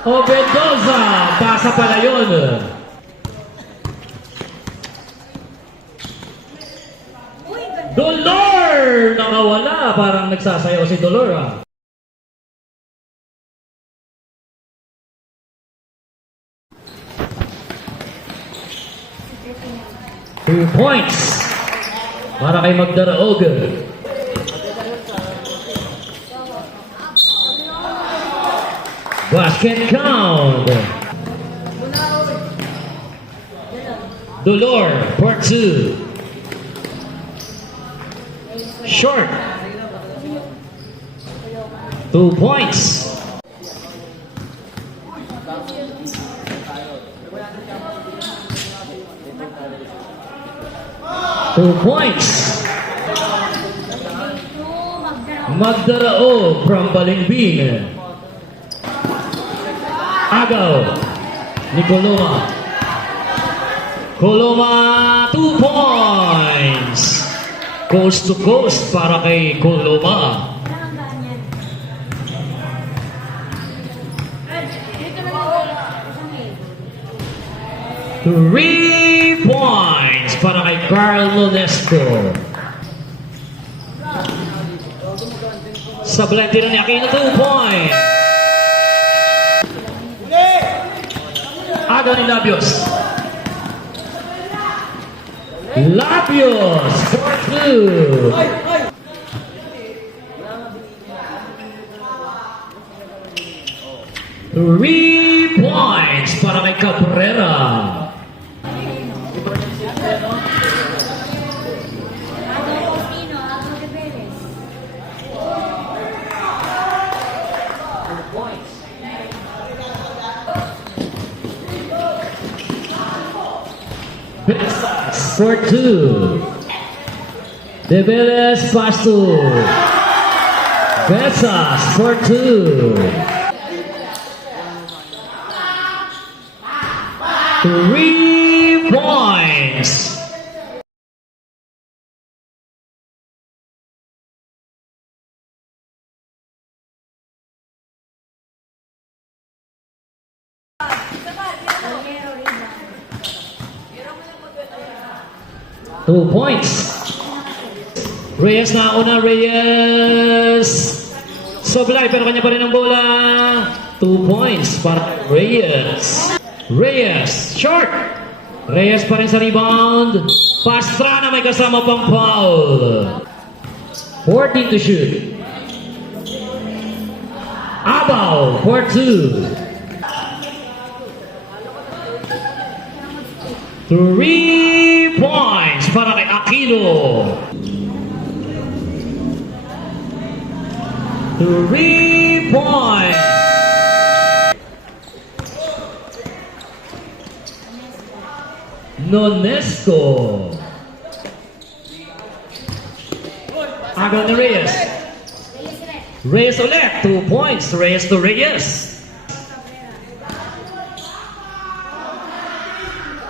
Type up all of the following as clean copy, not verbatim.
O Mendoza, pasa pala yun. Dolor! Nakawala, parang nagsasayaw si Dolor ah. Two points para kay Magdaraog. Basket count. Dolor for two. Short. 2 points. Magdarao from Balingbing. Agaw ni Coloma. Coloma, 2 points. Coast to coast para kay Coloma. Three points para kay Carl Lonesco. Sa blending ni Aquino, 2 points. Agaw ni Labios. Labios for 2. Three points para kay Cabrera. Besas for 2. De Velez Pasto. Besas for 2. 3 points. Two points. Reyes na una, Reyes. Soblay, pero kanya pa rin ang bola. 2 points para Reyes. Reyes, short. Reyes pa rin sa rebound. Pastrana may kasama pang foul. 14 to shoot. Abaw for 2. 3 points para kay Aquino. 3 points. Nonesco. Agaw ni Reyes. Reyes ulit. 2 points. Reyes to Reyes.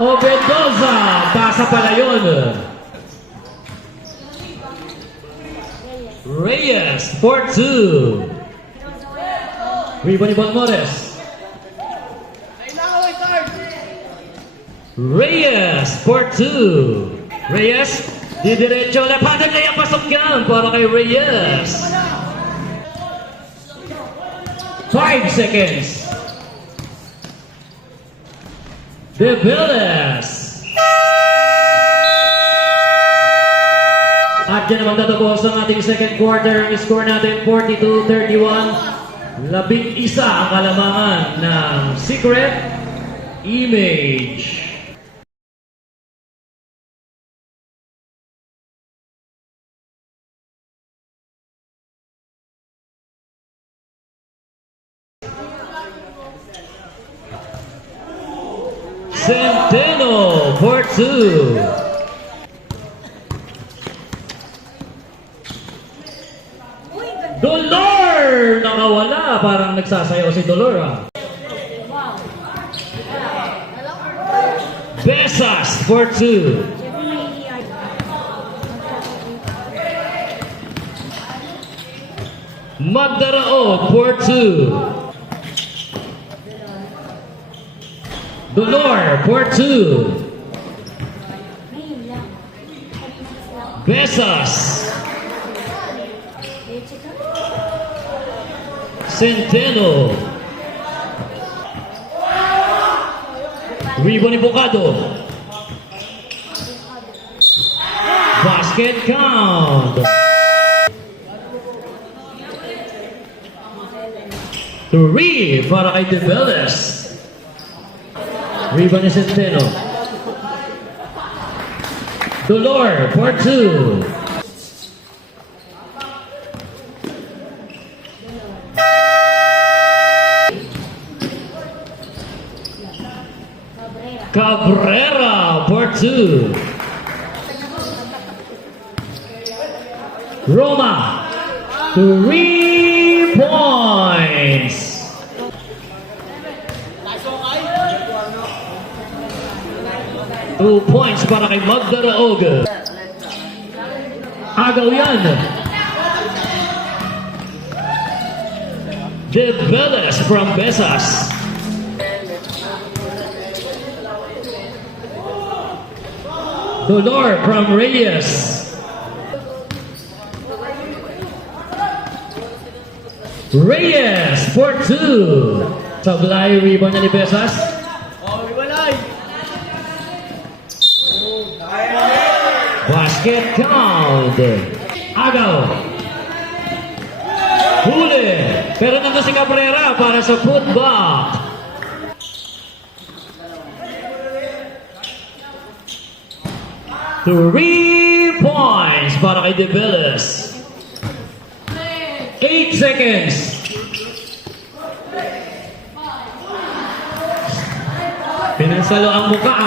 O Mendoza, pasa pala yun. Reyes for 2. Rebound ni Balmores. Reyes for 2. Reyes, didiretso, left-handed layup, pasok yan para kay Reyes. 5 seconds. De Velez. At dyan naman tatapos ang ating second quarter. Ang score natin 42-31. 11 ang kalamangan ng Secret Image. Centeno for 2. Dolor! Nakawala. Parang nagsasayaw si Dolor ah. Besas for 2. Magdarao for 2. Dolor for 2. Besas. Centeno. Rebound ni Bocado. Basket count. 3 para kay Develes. Rebound ni Centeno. Dolor for 2. Cabrera for 2. Roma, 3 points. Two points para kay Magdaraog. Agaw yan. Develes from Besas. Dolor from Reyes. Reyes for 2. Sablay, rebound niya ni Besas. Basket count. Agaw. Huli. Pero nandun si Cabrera para sa putback. Three points para kay Develes. 8 seconds. Pinansalo ang mukha.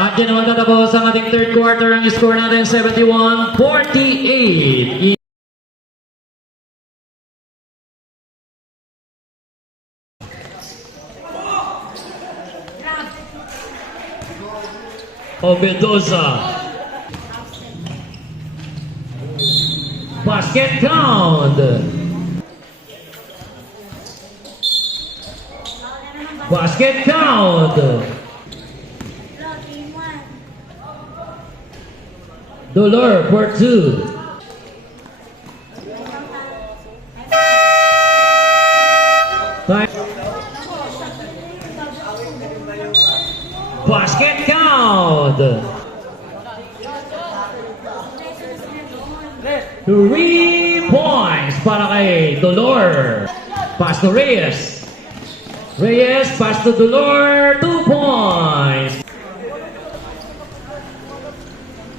At yan naman tatapos ang ating third quarter. Ang score natin 71-48. Obedosa. Basket count. Basket count. Dolor for 2. Basket count. 3 points para kay Dolor. Pass to Reyes. Reyes, pass to Dolor. 2 points.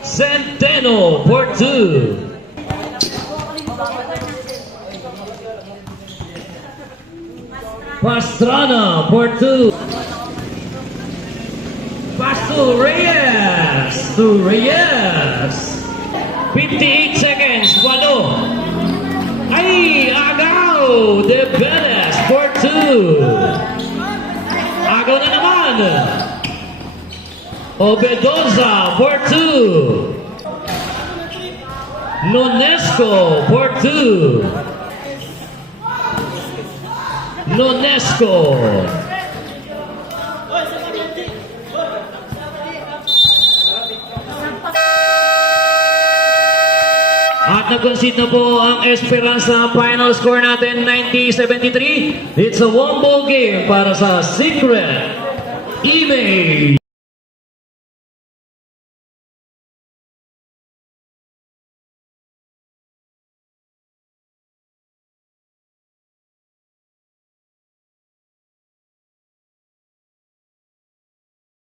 Centeno for 2. Pastrana for 2. Pass to Reyes. To Reyes. 58 seconds. 8. Ay, Agaw. Develes for 2. Agaw na naman. Obedosa for 2. Nonesco for 2. Nonesco. At nag-concede na po ang Esperanza. Final score natin 90-73. It's a one-ball game para sa Secret Image.